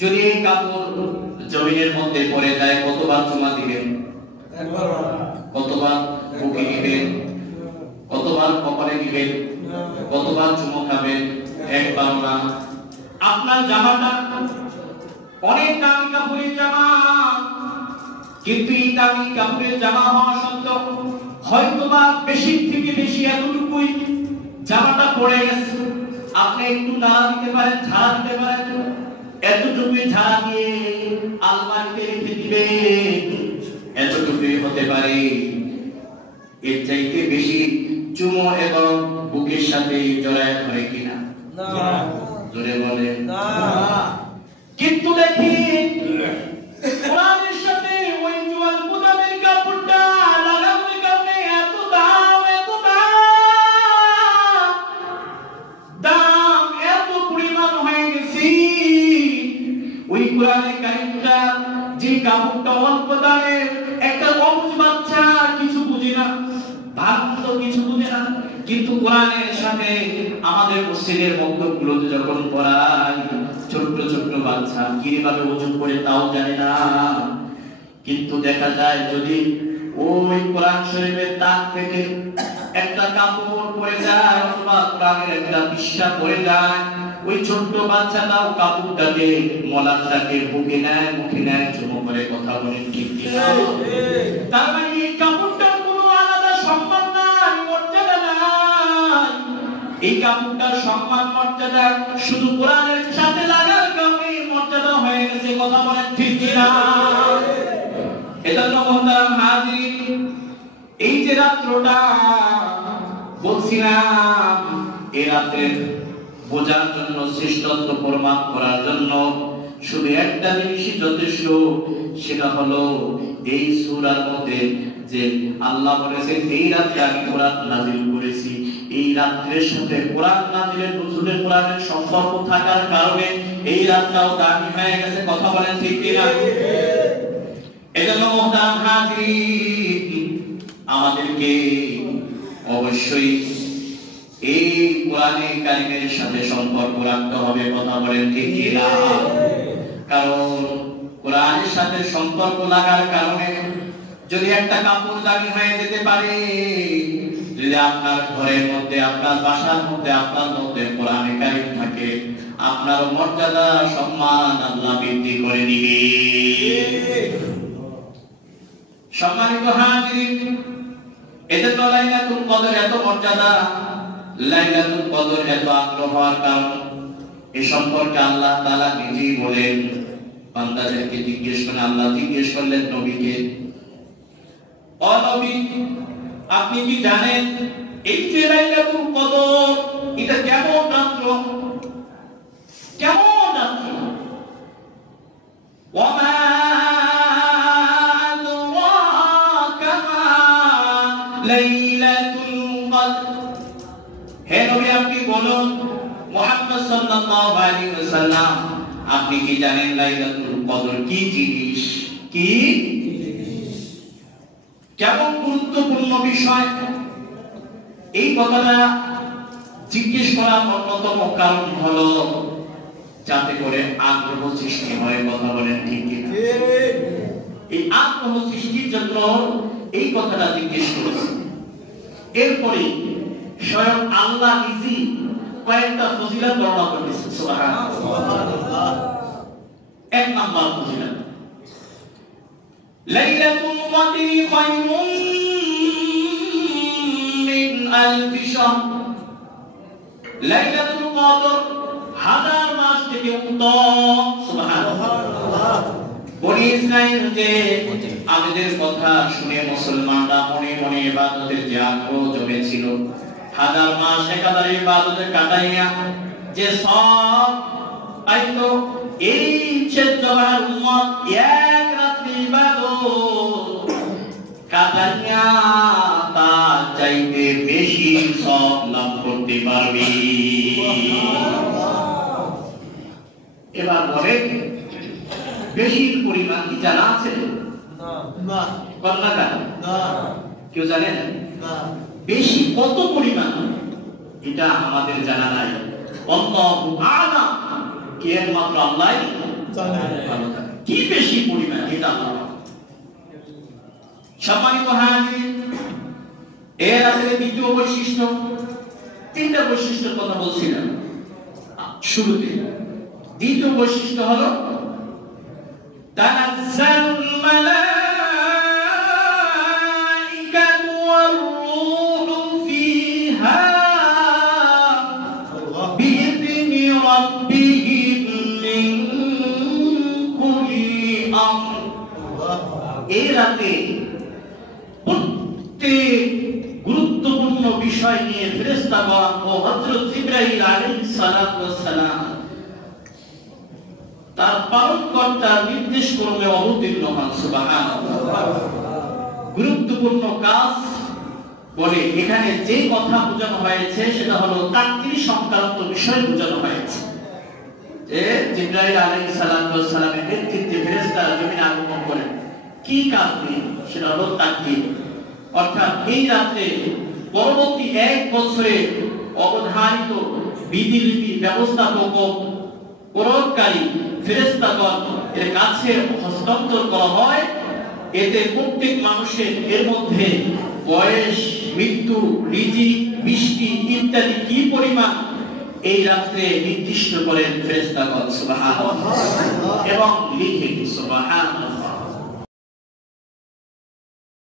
যদি এই কাপড় জমিনের মধ্যে পড়ে যায় কতবার চুমা দিবেন? একবার। কতবার বুকে দিবেন? কতবার কপালে দিবেন? কতবার চুমো খাবেন? একবার না। আপনার জামাটা অনেক দামি কাপড়ের জামা, কিন্তু এই দামি কাপড়ের জামা হওয়া সত্ত্বেও হয়তোবা বেশি থেকে বেশি এতটুকুই জামাটা পড়ে গেছে, আপনি একটু নাড়া দিতে পারেন, ঝাড়া দিতে পারেন, এতটুকুই ঝাড়া দিয়ে আলমারিতে রেখে দিবেন, এতটুকুই হতে পারে। এর চাইতে বেশি চুমো এবং বুকের সাথে জড়ায় ধরে কিনা? না। জোরে বলেন না। কিন্তু দেখি কোরআনের সাথে ওই জোয়াল গুদামের কাপড়টা লাগানোর কারণে এত দাম, এত দাম এত পরিমাণ হয়ে গেছে। ওই কোরআনের কারিমটা যে কাপড়টা অল্প দামে, একটা অবুঝ বাচ্চা কিছু বুঝে না, ভালো তো কিছু বুঝে না, কিন্তু কোরআনের সাথে আমাদের মসজিদের বক্তব্যগুলো যখন পড়াই, ছোট্ট ছোট্ট বাচ্চা কিভাবে ওজন করে তাও জানে না, কিন্তু দেখা যায় যদি ওই কোরআন শরীফের তাক থেকে একটা কাপড় পড়ে যায় অথবা কোরআনের একটা পৃষ্ঠা পড়ে যায়, ওই ছোট্ট বাচ্চাটাও কাপড়টাকে মলাটটাকে বুকে নেয়, মুখে নেয়, চুমো করে কথা বলে, ঠিক কিনা? তার মানে এই কাপড়টার কোনো আলাদা সম্মান নাই, মর্যাদা নাই। এই কাপড়টার সম্মান মর্যাদা শুধু কোরআনের সাথে লাগার কারণে মর্যাদা হয়ে গেছে, কথা বলেন ঠিক কিনা? এজন্য মুহতারাম হাজির, এই যে রাত্রটা বলছিলাম, এই রাতের বোঝার জন্য, শ্রেষ্ঠত্ব প্রমাণ করার জন্য শুধু একটা জিনিসই যথেষ্ট, সেটা হলো এই সূরার মধ্যে যে আল্লাহ বলেছেন এই রাতে আমি কোরআন নাযিল করেছি। এই রাতের সাথে কোরআন নাযিলের নজুলের কোরআনের সম্পর্ক থাকার কারণে এই রাতটাও দামি হয়ে গেছে, কথা বলেন ঠিক কিনা? এজন্য মুহতারাম হাজির, আমাদেরকে অবশ্যই এই কোরআনে কারিমের সাথে সম্পর্ক রাখতে হবে, কথা বলেন ঠিক কিনা? কারণ কোরআনের সাথে সম্পর্ক লাগার কারণে যদি একটা কাপড় দামি হয়ে যেতে পারে, যদি আপনার ঘরের মধ্যে, আপনার বাসার মধ্যে, আপনার মধ্যে কোরআনে কারিম থাকে, আপনার মর্যাদা সম্মান আল্লাহ বৃদ্ধি করে দিবে। সম্মানিত হাজির, এজন্য লাইলাতুল কদর এত মর্যাদা, লাইলাতুল কদর এত আগ্রহ হওয়ার কারণ এ সম্পর্কে আল্লাহ তাআলা নিজেই বলেন, বান্দাদেরকে জিজ্ঞেস করেন, আল্লাহ জিজ্ঞেস করলেন নবীকে, ও নবী আপনি কি জানেন এই যে লাইলাতুল কদর এটা কেমন রাত্র? কেমন রাত্র? ওয়ামা আদরাকা মা লাইলাতুল কদর। হে নবী আপনি বলুন, মুহাম্মদ সাল্লাল্লাহু আলাইহি ওয়াসাল্লাম আপনি কি জানেন লাইলাতুল কদর কি জিনিস? কি কেমন গুরুত্বপূর্ণ বিষয়? এই কথাটা জিজ্ঞেস করার অন্যতম কারণ হলো যাতে করে আগ্রহ সৃষ্টি হয়, কথা বলেন ঠিক কিনা? এই আগ্রহ সৃষ্টির জন্য এই কথাটা জিজ্ঞেস করেছে। এরপরে স্বয়ং আল্লাহ নিজেই কয়েকটা ফজিলত বর্ণনা করেছেন, সুবহানাল্লাহ। এক নাম্বার ফজিলত, লাইলাতুল কদরি খায়রুম মিন আলফি শাহর। লাইলাতুল কদর হাজার মাস থেকে উত্তম, সুবহানাল্লাহ। বনি ইসরাঈল যে আমাদের কথা শুনে মুসলমানরা মনে মনে ইবাদতের যে আগ্রহ জমেছিল, হাজার মাস একাধারে ইবাদতে কাটাইয়া যে সব পাইতো, এই ছেদবার উম্মত এক রাত্রি ইবাদত কাটাইয়া তার চাইতে বেশি সব লাভ করতে পারবে। এবার বলে বেশি পরিমাণ কি জানা আছে? না। কন্যাকা না। কেউ জানেন? না। বেশি কত পরিমাণ এটা আমাদের জানা নাই। আল্লাহু আ'লাম। কি একমাত্র আল্লাহ জানেন। কি বেশি পরিমাণ এটা আল্লাহ। সম্মানিত হাজির, এর আসলে দ্বিতীয় বৈশিষ্ট্য, তিনটা বৈশিষ্ট্যের কথা বলছিলাম শুরুতে। দ্বিতীয় বৈশিষ্ট্য হলো তানাজ্জালুল মালাইকাতু ওয়ার রূহু ফিহা বিইذনি রাব্বিহিম মিন কুল্লি আমর। এই রাতে প্রত্যেক গুরুত্বপূর্ণ বিষয় নিয়ে ফেরেশতাগণ ও হযরত জিবরাইল আলাইহিস সালাতু ওয়াস সালাম তার পালনকর্তার নির্দেশ ক্রমে অবতীর্ণ হন। সুবহানাল্লাহ। গুরুত্বপূর্ণ কাজ বলে এখানে যে কথা বোঝানো হয়েছে সেটা হলো তাকদীর সংক্রান্ত বিষয় বোঝানো হয়েছে। যে জিবরাইল আলাইহিস সালাতু ওয়াস সালামের নেতৃত্বে ফেরেশতারা জমিনে আগমন করেন কি কাজ নিয়ে, সেটা হলো তাকদীর। অর্থাৎ এই রাতে পরবর্তী 1 বছরে অবধারিত বিধিলিপি ব্যবস্থাপক ও প্রয়োগকারী ফেরেশতাগণ এর কাছে হস্তান্তর করা হয়। এতে প্রত্যেক মানুষের এর মধ্যে বয়স, মৃত্যু, রিজিক, বৃষ্টি ইত্যাদি কি পরিমাণ এই রাতে নির্দিষ্ট করেন ফেরেশতাগণ। সুবহানাল্লাহ। এবং লিখে। সুবহানাল্লাহ।